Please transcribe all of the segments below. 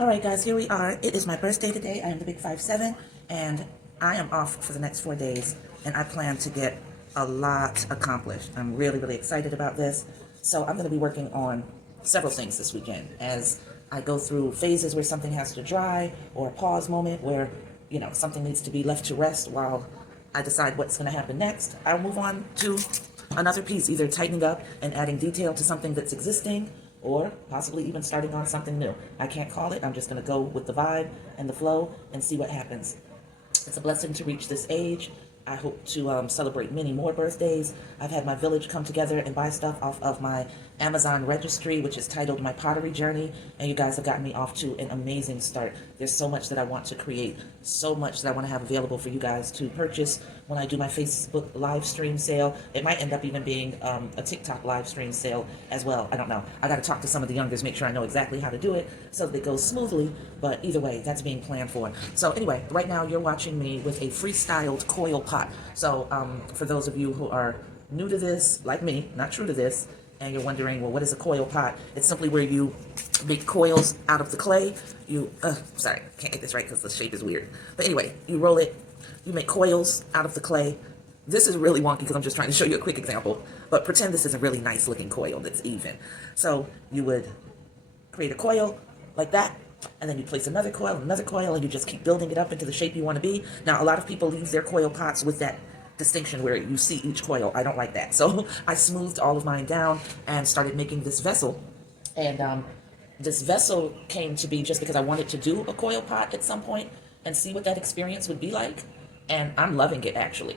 Alright guys, here we are. It is my birthday today. I am the big 5'7", and I am off for the next 4 days, and I plan to get a lot accomplished. I'm really excited about this. So I'm going to be working on several things this weekend as I go through phases where something has to dry, or a pause moment where, something needs to be left to rest while I decide what's going to happen next. I'll move on to another piece, either tightening up and adding detail to something that's existing, or possibly even starting on something new. I can't call it. I'm just going to go with the vibe and the flow and see what happens. It's a blessing to reach this age. I hope to celebrate many more birthdays. I've had my village come together and buy stuff off of my Amazon registry, which is titled My Pottery Journey, and you guys have gotten me off to an amazing start. There's so much that I want to create, so much that I want to have available for you guys to purchase when I do my Facebook live stream sale. It might end up even being a TikTok live stream sale as well. I don't know. I got to talk to some of the youngers, make sure I know exactly how to do it so that it goes smoothly, but either way, that's being planned for. So anyway, right now you're watching me with a freestyled coil pot. So for those of you who are new to this, like me, not true to this, and you're wondering, well, what is a coil pot? It's simply where you make coils out of the clay. Sorry, can't get this right because the shape is weird. But anyway, you roll it, you make coils out of the clay. This is really wonky because I'm just trying to show you a quick example, but pretend this is a really nice looking coil that's even. So you would create a coil like that, and then you place another coil, and you just keep building it up into the shape you want to be. Now, a lot of people leave their coil pots with that distinction where you see each coil. I don't like that. So I smoothed all of mine down and started making this vessel. And this vessel came to be just because I wanted to do a coil pot at some point and see what that experience would be like. And I'm loving it, actually.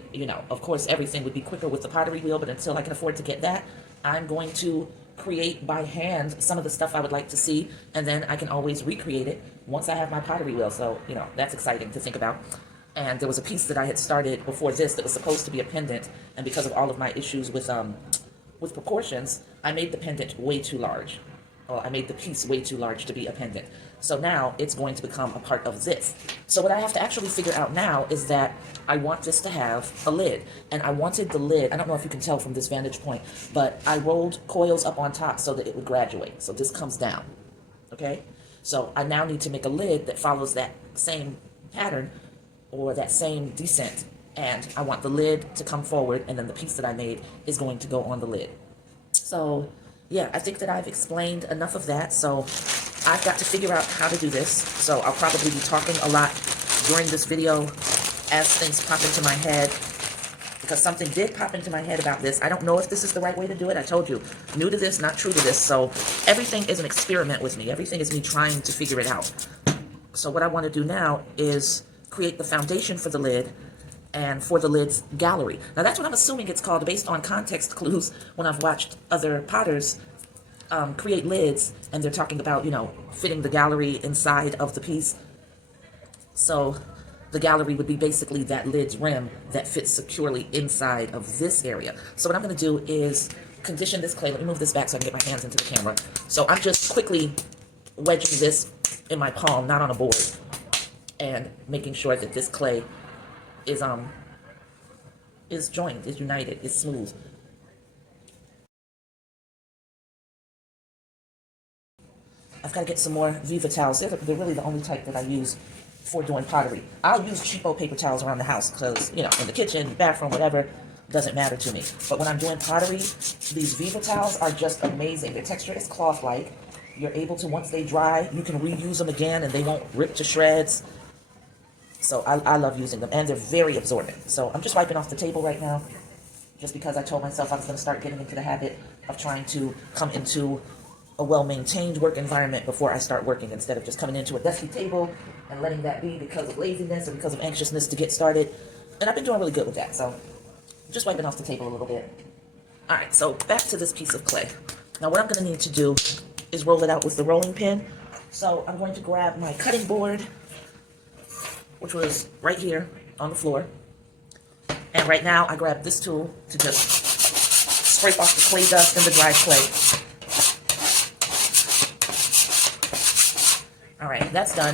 Of course, everything would be quicker with the pottery wheel, but until I can afford to get that, I'm going to create by hand some of the stuff I would like to see, and then I can always recreate it once I have my pottery wheel. So, that's exciting to think about. And there was a piece that I had started before this that was supposed to be a pendant, and because of all of my issues with proportions, I made the pendant way too large. Well, I made the piece way too large to be a pendant. So now it's going to become a part of this. So what I have to actually figure out now is that I want this to have a lid. And I wanted the lid, I don't know if you can tell from this vantage point, but I rolled coils up on top so that it would graduate. So this comes down, okay? So I now need to make a lid that follows that same pattern or that same descent. And I want the lid to come forward, and then the piece that I made is going to go on the lid. So yeah, I think that I've explained enough of that. So I've got to figure out how to do this. So I'll probably be talking a lot during this video as things pop into my head, because something did pop into my head about this. I don't know if this is the right way to do it. I told you, new to this, not true to this. So everything is an experiment with me. Everything is me trying to figure it out. So what I want to do now is create the foundation for the lid and for the lid's gallery. Now that's what I'm assuming it's called based on context clues when I've watched other potters create lids, and they're talking about, fitting the gallery inside of the piece. So the gallery would be basically that lid's rim that fits securely inside of this area. So what I'm going to do is condition this clay. Let me move this back so I can get my hands into the camera. So I'm just quickly wedging this in my palm, not on a board, and making sure that this clay is joined, is united, is smooth. I've got to get some more Viva towels. They're really the only type that I use for doing pottery. I'll use cheapo paper towels around the house because, in the kitchen, bathroom, whatever, doesn't matter to me. But when I'm doing pottery, these Viva towels are just amazing. Their texture is cloth-like. You're able to, once they dry, you can reuse them again and they won't rip to shreds. So I love using them, and they're very absorbent. So I'm just wiping off the table right now, just because I told myself I was going to start getting into the habit of trying to come into a well-maintained work environment before I start working, instead of just coming into a dusty table and letting that be because of laziness or because of anxiousness to get started. And I've been doing really good with that, so just wiping off the table a little bit. All right, so back to this piece of clay. Now what I'm going to need to do is roll it out with the rolling pin. So I'm going to grab my cutting board, which was right here on the floor. And right now I grab this tool to just scrape off the clay dust and the dry clay. All right, that's done.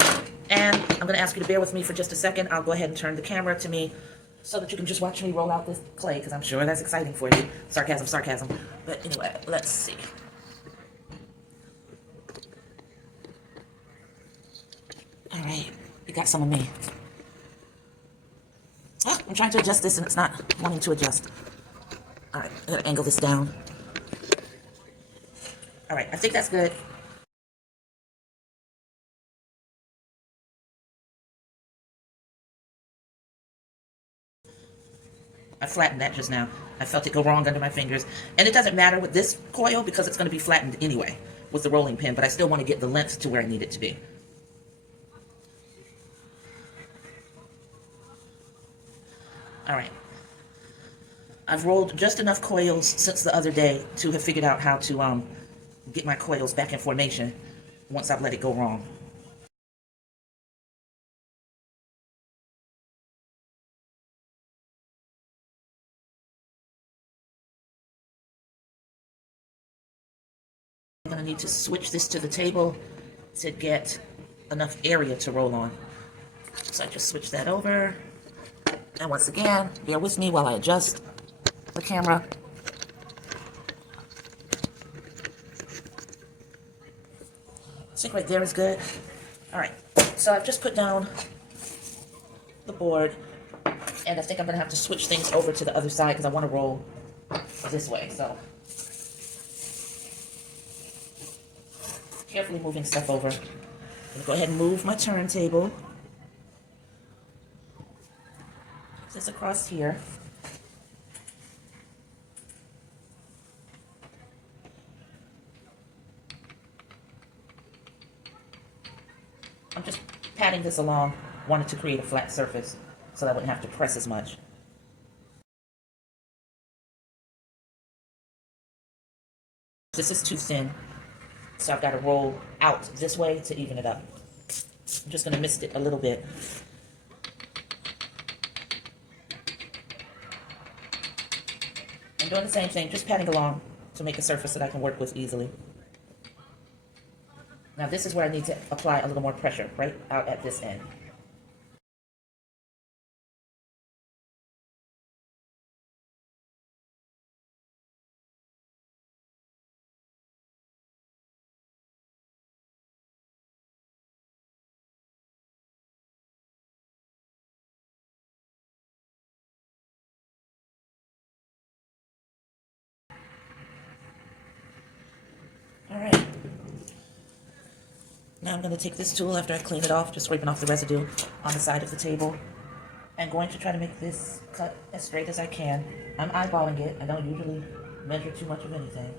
And I'm going to ask you to bear with me for just a second. I'll go ahead and turn the camera to me so that you can just watch me roll out this clay, because I'm sure that's exciting for you. Sarcasm, sarcasm. But anyway, let's see. All right, you got some of me. Ah, I'm trying to adjust this and it's not wanting to adjust. All right, I gotta angle this down. All right, I think that's good. I flattened that just now. I felt it go wrong under my fingers. And it doesn't matter with this coil because it's going to be flattened anyway with the rolling pin, but I still want to get the length to where I need it to be. All right. I've rolled just enough coils since the other day to have figured out how to get my coils back in formation once I've let it go wrong. I'm going to need to switch this to the table to get enough area to roll on. So I just switch that over. And once again, bear with me while I adjust the camera. I think right there is good. All right, so I've just put down the board, and I think I'm gonna have to switch things over to the other side because I want to roll this way. So carefully moving stuff over. I'm gonna go ahead and move my turntable. Put this across here. I'm just patting this along, wanted to create a flat surface so that I wouldn't have to press as much. This is too thin, so I've got to roll out this way to even it up. I'm just going to mist it a little bit. I'm doing the same thing, just patting along to make a surface that I can work with easily. Now this is where I need to apply a little more pressure, right out at this end. All right. Now I'm going to take this tool after I clean it off, just scraping off the residue on the side of the table. I'm going to try to make this cut as straight as I can. I'm eyeballing it. I don't usually measure too much of anything.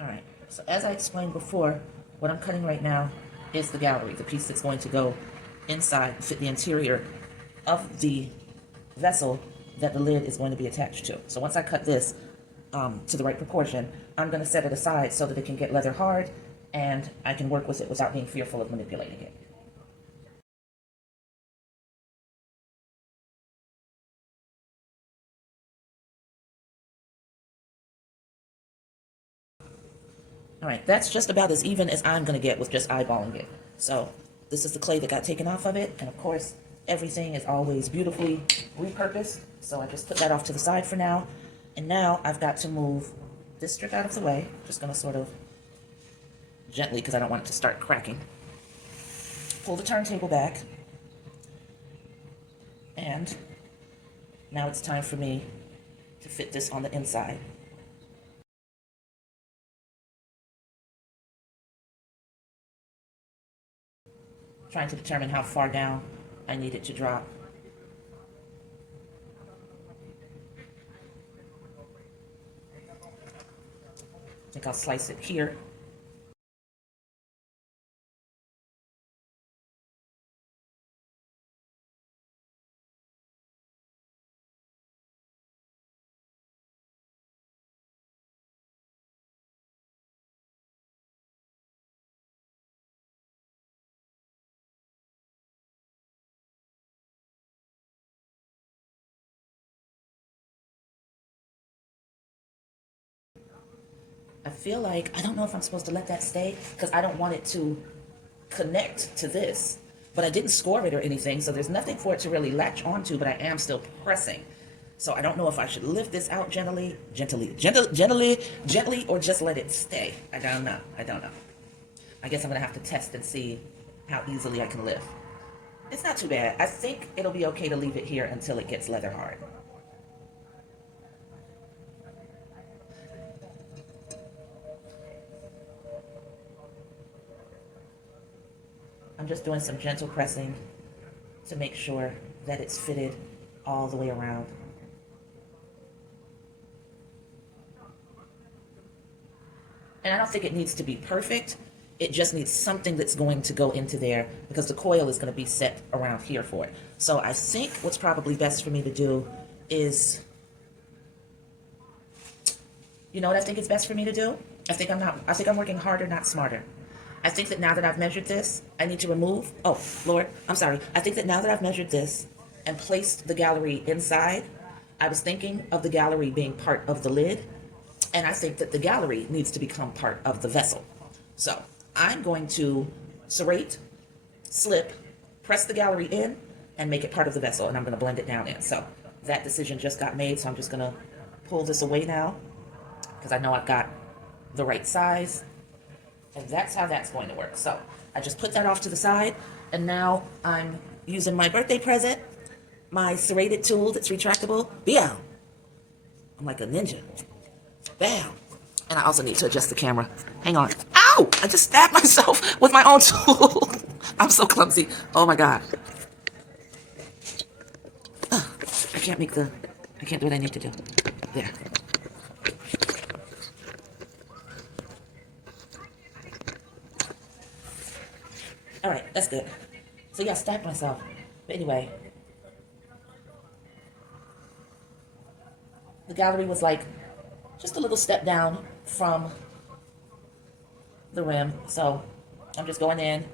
All right, so as I explained before, what I'm cutting right now is the gallery, the piece that's going to go inside, fit the interior of the vessel that the lid is going to be attached to. So once I cut this to the right proportion, I'm going to set it aside so that it can get leather hard and I can work with it without being fearful of manipulating it. All right, that's just about as even as I'm going to get with just eyeballing it. So this is the clay that got taken off of it, and of course, everything is always beautifully repurposed. So I just put that off to the side for now. And now I've got to move this strip out of the way. Just going to sort of gently, because I don't want it to start cracking. Pull the turntable back. And now it's time for me to fit this on the inside. Trying to determine how far down I need it to drop. I think I'll slice it here. I feel like, I don't know if I'm supposed to let that stay because I don't want it to connect to this. but I didn't score it or anything, so there's nothing for it to really latch onto, but I am still pressing. So I don't know if I should lift this out gently, or just let it stay. I don't know. I guess I'm gonna have to test and see how easily I can lift. It's not too bad. I think it'll be okay to leave it here until it gets leather hard. I'm just doing some gentle pressing to make sure that it's fitted all the way around. And I don't think it needs to be perfect. It just needs something that's going to go into there because the coil is going to be set around here for it. So I think what's probably best for me to do is, you know what I think is best for me to do? I think I'm working harder, not smarter. I think that now that I've measured this, I need to remove, oh, Lord, I'm sorry. I think that now that I've measured this and placed the gallery inside, I was thinking of the gallery being part of the lid, and I think that the gallery needs to become part of the vessel. So I'm going to serrate, slip, press the gallery in, and make it part of the vessel, and I'm going to blend it down in. So that decision just got made, so I'm just going to pull this away now because I know I've got the right size. And that's how that's going to work. So I just put that off to the side, and now I'm using my birthday present, my serrated tool that's retractable. Bam! I'm like a ninja. Bam! And I also need to adjust the camera. Hang on. Ow! I just stabbed myself with my own tool. I'm so clumsy. Oh my God. I can't do what I need to do. There. All right, that's good. So yeah, I stabbed myself. But anyway, the gallery was like just a little step down from the rim. So I'm just going in,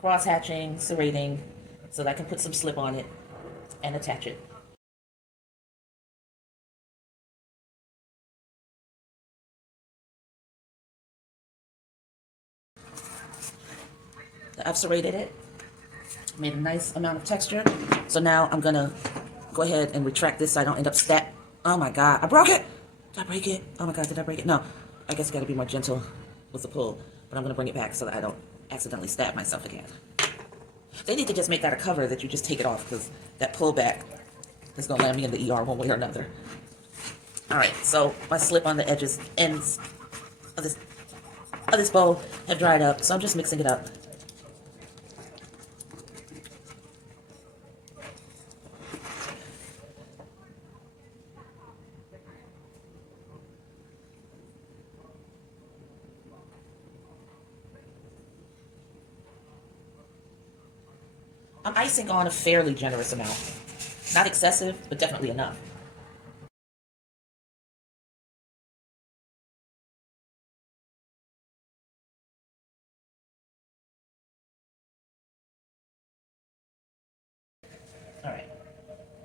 cross hatching, serrating, so that I can put some slip on it and attach it. I've serrated it, made a nice amount of texture. So now I'm gonna go ahead and retract this so I don't end up Oh my God, I broke it! Did I break it? Oh my God, did I break it? No, I guess I gotta be more gentle with the pull, but I'm gonna bring it back so that I don't accidentally stab myself again. They need to just make that a cover that you just take it off because that pullback is gonna land me in the ER one way or another. All right, so my slip on the ends of this bowl have dried up, so I'm just mixing it up. I'm icing on a fairly generous amount. Not excessive, but definitely enough. All right.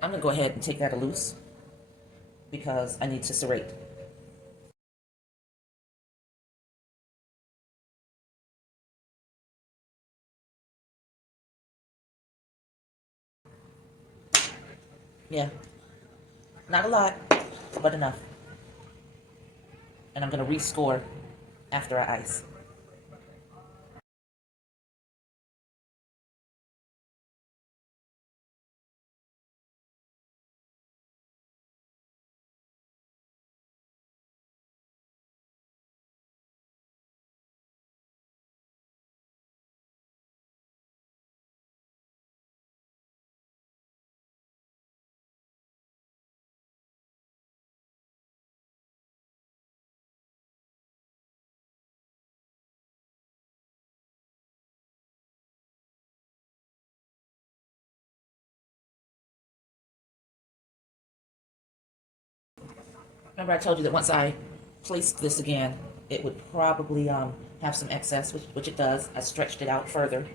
I'm gonna go ahead and take that loose because I need to serrate. Yeah, not a lot, but enough. And I'm gonna rescore after I ice. Remember I told you that once I placed this again, it would probably have some excess, which it does. I stretched it out further,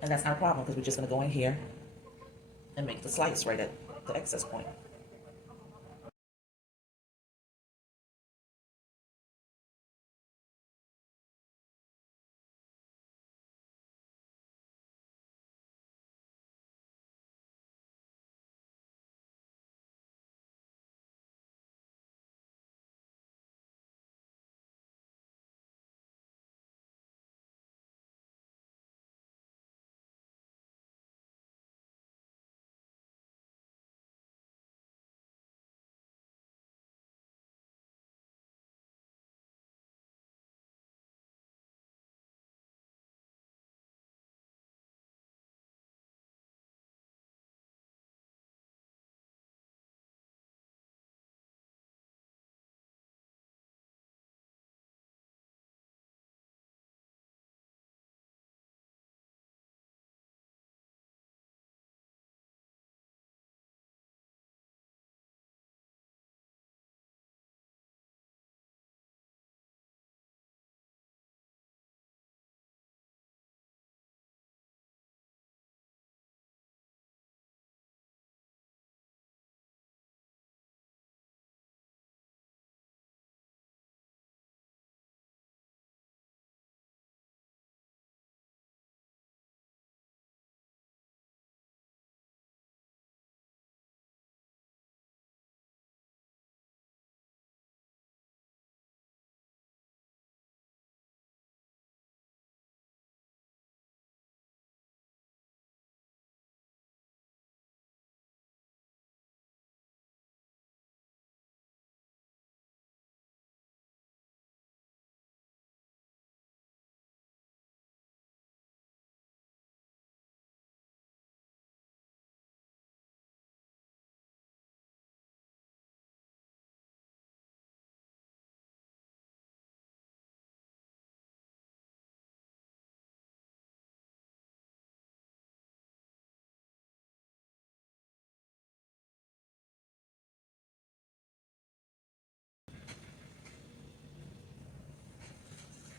and that's not a problem because we're just gonna go in here and make the slice right at the excess point.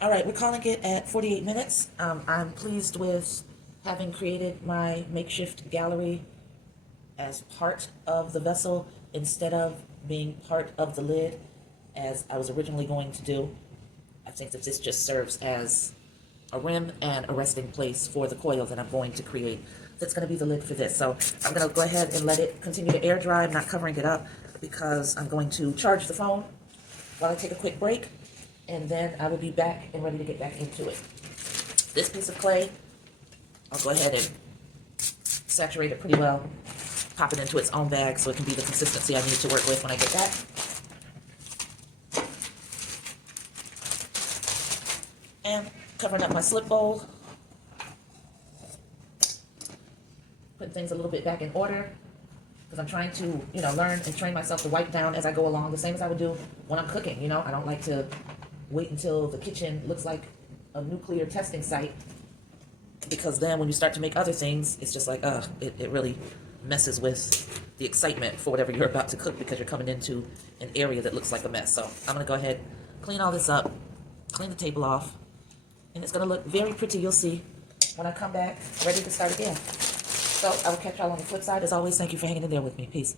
All right, we're calling it at 48 minutes. I'm pleased with having created my makeshift gallery as part of the vessel instead of being part of the lid as I was originally going to do. I think that this just serves as a rim and a resting place for the coil that I'm going to create. That's going to be the lid for this. So I'm going to go ahead and let it continue to air dry. I'm not covering it up because I'm going to charge the phone while I take a quick break, and then I will be back and ready to get back into it. This piece of clay, I'll go ahead and saturate it pretty well, pop it into its own bag so it can be the consistency I need to work with when I get back. And covering up my slip bowl, putting things a little bit back in order because I'm trying to, learn and train myself to wipe down as I go along, the same as I would do when I'm cooking. I don't like to wait until the kitchen looks like a nuclear testing site, because then when you start to make other things, it's just like, it really messes with the excitement for whatever you're about to cook because you're coming into an area that looks like a mess. So I'm going to go ahead, clean all this up, clean the table off, and it's going to look very pretty. You'll see when I come back ready to start again. So I will catch y'all on the flip side. As always, thank you for hanging in there with me. Peace.